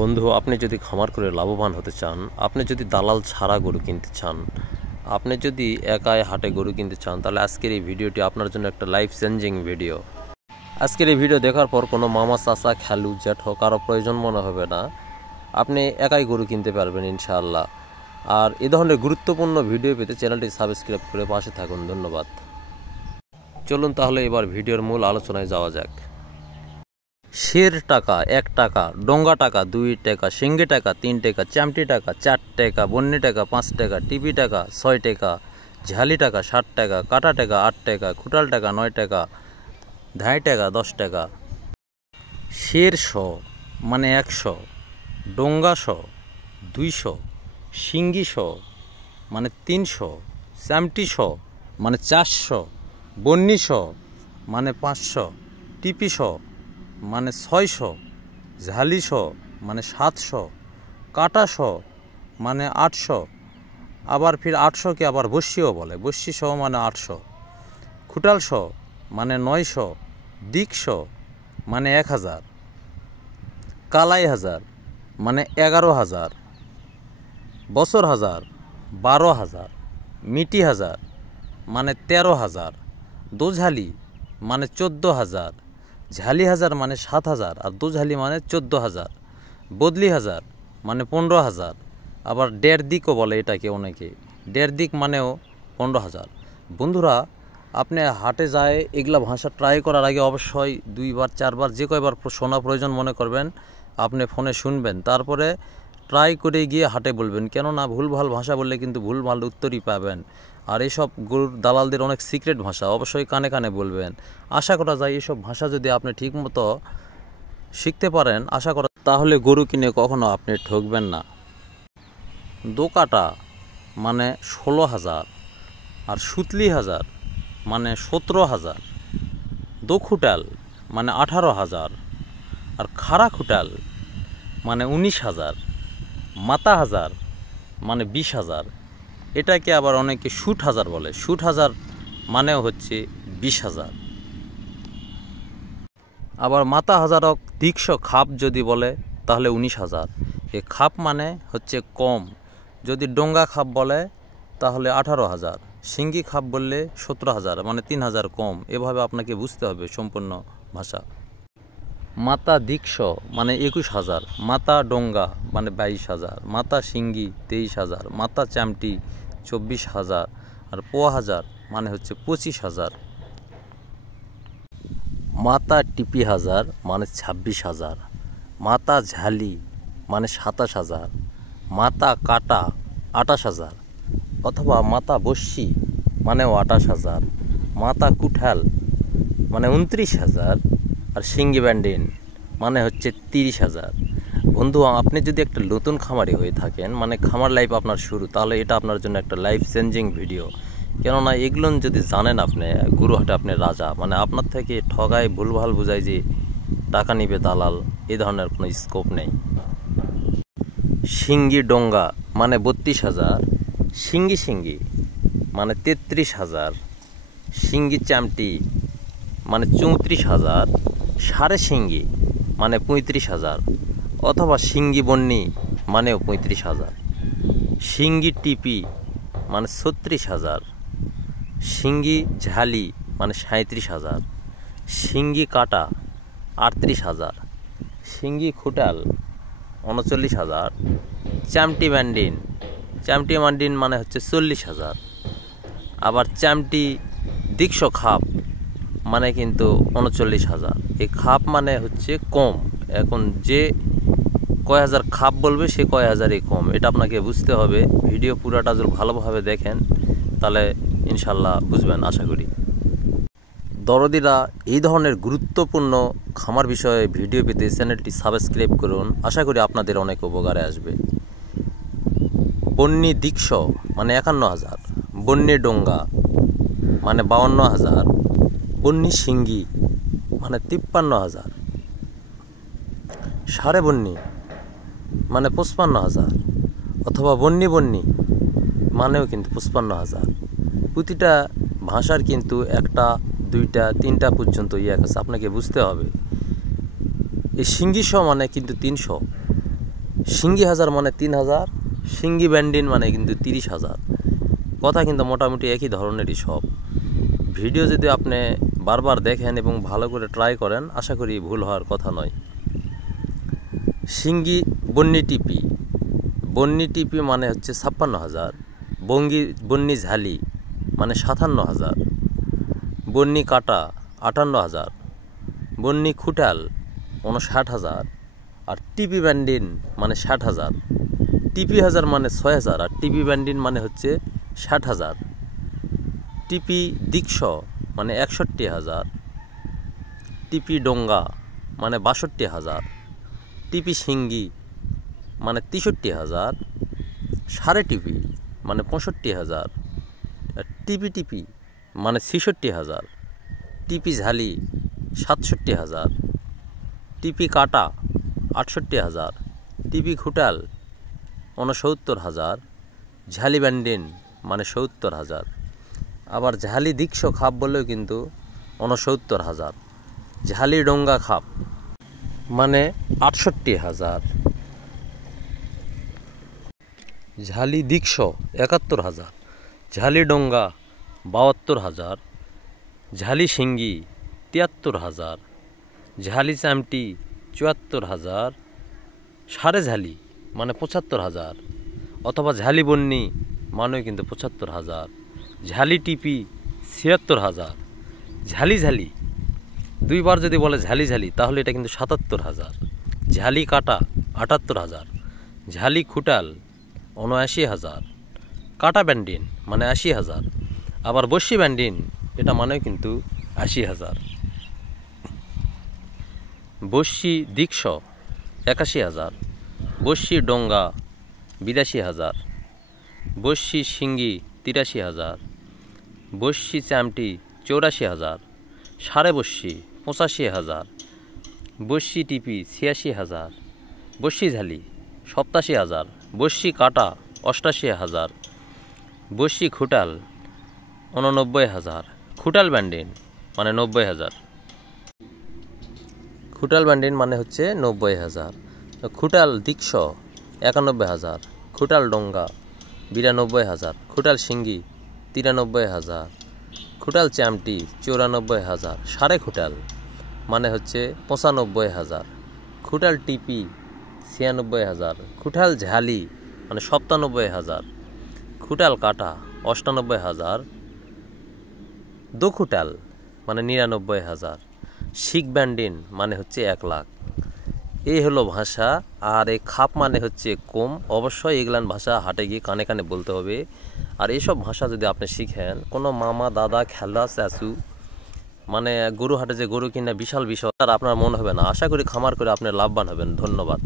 বন্ধু, আপনি যদি খামার করে লাভবান হতে চান, আপনি যদি দালাল ছাড়া গরু কিনতে চান, আপনি যদি একাই হাটে গরু কিনতে চান, তাহলে আজকের এই ভিডিওটি আপনার জন্য একটা লাইফ চেঞ্জিং ভিডিও। আজকের এই ভিডিও দেখার পর কোনো মামা, চাচা, খালু, জ্যাঠো কারো প্রয়োজন মনে হবে না। আপনি একাই গরু কিনতে পারবেন ইনশাআল্লাহ। আর এই ধরনের গুরুত্বপূর্ণ ভিডিও পেতে চ্যানেলটি সাবস্ক্রাইব করে পাশে থাকুন। ধন্যবাদ। চলুন তাহলে এবার ভিডিওর মূল আলোচনায় যাওয়া যাক। শের টাকা 1 টাকা, ডোঙ্গা টাকা 2 টাকা, সিঙ্গি টাকা 3 টাকা, চামটি টাকা 4 টাকা, বন্নি টাকা 5 টাকা, টিপি টাকা 6 টাকা, ঝালি টাকা 7 টাকা, কাটা টাকা 8 টাকা, খুটাল টাকা 9 টাকা, ধাই টাকা 10 টাকা। শের শ মানে 100, ডোঙ্গা শ 200, সিঙ্গি শ মানে 300, চামটি শ মানে 400, বন্নি শ মানে 500, টিপি শ মানে 600, ঝালি শ মানে 700, কাটা শ মানে 800, আবার ফির 800কে আবার বস্যিও বলে, বস্যি শ মানে 800, খুটাল শ মানে 900, দিক শ মানে 1000, কালাই হাজার মানে 11,000, বছর হাজার 12,000, মিটি হাজার মানে 13,000, দোঝালি মানে 14,000, ঝালি হাজার মানে 7,000, আর দোঝালি মানে 14,000, বদলি হাজার মানে 15,000, আবার দেড় দিকও বলে এটাকে অনেকে, দেড় দিক মানেও 15,000। বন্ধুরা, আপনি হাটে যায় এগুলা ভাষা ট্রাই করার আগে অবশ্যই 2বার 4বার যে কয়বার শোনা প্রয়োজন মনে করবেন, আপনি ফোনে শুনবেন, তারপরে ট্রাই করে গিয়ে হাটে বলবেন। কেননা ভুলভাল ভাষা বললে কিন্তু ভুলভাল উত্তরই পাবেন। আর এইসব গরুর দালালদের অনেক সিক্রেট ভাষা, অবশ্যই কানে কানে বলবেন। আশা করা যায় এইসব ভাষা যদি আপনি ঠিকমতো শিখতে পারেন, আশা করা তাহলে গরু কিনে কখনো আপনি ঠকবেন না। দোকাটা মানে 16,000, আর সুতলি হাজার মানে 17,000, দোখুটাল মানে 18,000, আর খাড়া খুটাল মানে 19,000, মাতা হাজার মানে 20,000। এটাকে আবার অনেকে শুট হাজার বলে, শুট হাজার মানেও হচ্ছে 20,000। আবার মাতা হাজারক দীক্ষ খাপ যদি বলে তাহলে 19,000। এ খাপ মানে হচ্ছে কম। যদি ডোঙ্গা খাপ বলে তাহলে 18,000, সিঙ্গি খাপ বললে 17,000, মানে 3,000 কম। এভাবে আপনাকে বুঝতে হবে সম্পূর্ণ ভাষা। মাতা দীক্ষ মানে 21,000, মাতা ডোঙ্গা মানে 22,000, মাতা সিঙ্গি 23,000, মাতা চামটি 24,000, আর পোয়া হাজার মানে হচ্ছে 25,000। মাতা টিপি হাজার মানে 26,000, মাতা ঝালি মানে 27,000, মাতা কাটা 28,000, অথবা মাতা বস্যি মানেও 28,000, মাতা কুঠাল মানে 29,000, আর সিঙ্গি ব্যান্ডিন মানে হচ্ছে 30,000। বন্ধু, আপনি যদি একটা নতুন খামারি হয়ে থাকেন, মানে খামার লাইফ আপনার শুরু, তাহলে এটা আপনার জন্য একটা লাইফ চেঞ্জিং ভিডিও। কেননা এগুলো যদি জানেন, আপনি গরুহাটে আপনি রাজা, মানে আপনার থেকে ঠগায় ভুলভাল বোঝায় যে টাকা নিবে দালাল, এই ধরনের কোনো স্কোপ নেই। সিঙ্গি ডোঙ্গা মানে 32,000, সিঙ্গি সিঙ্গি মানে 33,000, সিঙ্গি চামটি মানে 34,000, সাড়ে সিঙ্গি মানে 35,000, অথবা সিঙ্গি বন্নি মানেও 35,000, সিঙ্গি টিপি মানে 36,000, সিঙ্গি ঝালি মানে 37,000, সিঙ্গি কাটা 38,000, সিঙ্গি খুটাল 39,000, চামটি মান্ডিন মানে হচ্ছে 40,000, আবার চামটি দীক্ষ খাপ মানে কিন্তু 39,000। এই খাপ মানে হচ্ছে কম। এখন যে কয় হাজার খাপ বলবে সে কয় হাজারই কম, এটা আপনাকে বুঝতে হবে। ভিডিও পুরাটা যদি ভালোভাবে দেখেন তাহলে ইনশাল্লাহ বুঝবেন আশা করি। দরদিরা, এই ধরনের গুরুত্বপূর্ণ খামার বিষয়ে ভিডিও পেতে চ্যানেলটি সাবস্ক্রাইব করুন। আশা করি আপনাদের অনেক উপকারে আসবে। বন্নি দীক্ষ মানে 51,000, বন্নি ডোঙ্গা মানে 52,000, বন্নি সিঙ্গি মানে 53,000, সাড়ে বন্নি মানে 55,000, অথবা বন্নি মানেও কিন্তু 55,000। প্রতিটা ভাষার কিন্তু 1টা 2টা 3টা পর্যন্ত আছে, আপনাকে বুঝতে হবে। এই সিঙ্গি শ মানে কিন্তু 300, সিঙ্গি হাজার মানে 3000, সিঙ্গি ব্যান্ডিন মানে কিন্তু 30,000। কথা কিন্তু মোটামুটি একই ধরনেরই সব। ভিডিও যদি আপনি বারবার দেখেন এবং ভালো করে ট্রাই করেন, আশা করি ভুল হওয়ার কথা নয়। সিঙ্গি বন্নি টিপি মানে হচ্ছে 56,000। বন্নি ঝালি মানে 57,000। বন্নি কাটা 58,000। বন্নি খুটাল 59,000। আর টিপি ব্যান্ডিন মানে 60,000। টিপি হাজার মানে 6,000 আর টিপি ব্যান্ডিন মানে হচ্ছে 60,000। টিপি দীক্ষ মানে 61,000। টিপি ডোঙ্গা মানে 62,000। টিপি সিঙ্গি মানে 63,000। সাড়ে টিপি মানে 65,000। টিপি মানে 66,000। টিপি ঝালি 67,000। টিপি কাটা 68,000। টিপি খুটাল 69,000। ঝালি ব্যান্ডিন মানে 70,000। আবার ঝালি দীক্ষ খাপ বললেও কিন্তু 69,000। ঝালি ডোঙ্গা খাপ মানে 68,000। ঝালি দীক্ষ 71,000। ঝালি ডোঙ্গা 72,000। ঝালি সিঙ্গি 73,000। ঝালি চামটি 74,000। সাড়ে ঝালি মানে 75,000 অথবা ঝালি বন্নি মানেও কিন্তু 75,000। ঝালি টিপি 76,000। ঝালি দুইবার যদি বলে ঝালি তাহলে এটা কিন্তু 77,000। ঝালি কাটা 78,000। ঝালি খুটাল 79,000। কাটা ব্যান্ডিন মানে 80,000। আবার বস্যি ব্যান্ডিন এটা মানেও কিন্তু 80,000। বস্যি দীক্ষ 81,000। বস্যি ডোঙ্গা 82,000। বস্যি সিঙ্গি 83,000। বস্যি চামটি 84,000। সাড়ে বস্যি 85,000। বস্যি টিপি 86,000। বস্যি ঝালি 87,000। বস্যি কাটা 88,000। বস্যি খুটাল 89,000। খুটাল ব্যান্ডিন মানে 90,000। খুটাল ব্যান্ডিন মানে হচ্ছে 90,000। খুটাল দীক্ষ 91,000। খুটাল ডোঙ্গা 92,000। খুটাল সিঙ্গি 93,000। খুটাল চামটি 94,000। সাড়ে খুটাল মানে হচ্ছে 95,000। খুটাল টিপি 96,000। খুটাল ঝালি মানে 97,000। খুটাল কাটা 98,000। দো খুটাল মানে 99,000। শিখ ব্যান্ডিন মানে হচ্ছে 1 লাখ। এই হলো ভাষা। আর এই খাপ মানে হচ্ছে কম। অবশ্যই এগুলান ভাষা হাটে গিয়ে কানে কানে বলতে হবে। আর এইসব ভাষা যদি আপনি শিখেন, কোনো মামা দাদা খেলা চাচু মানে গরু হাটে যে গরু কিনা বিশাল আর আপনার মনে হবে না। আশা করি খামার করে আপনি লাভবান হবেন। ধন্যবাদ।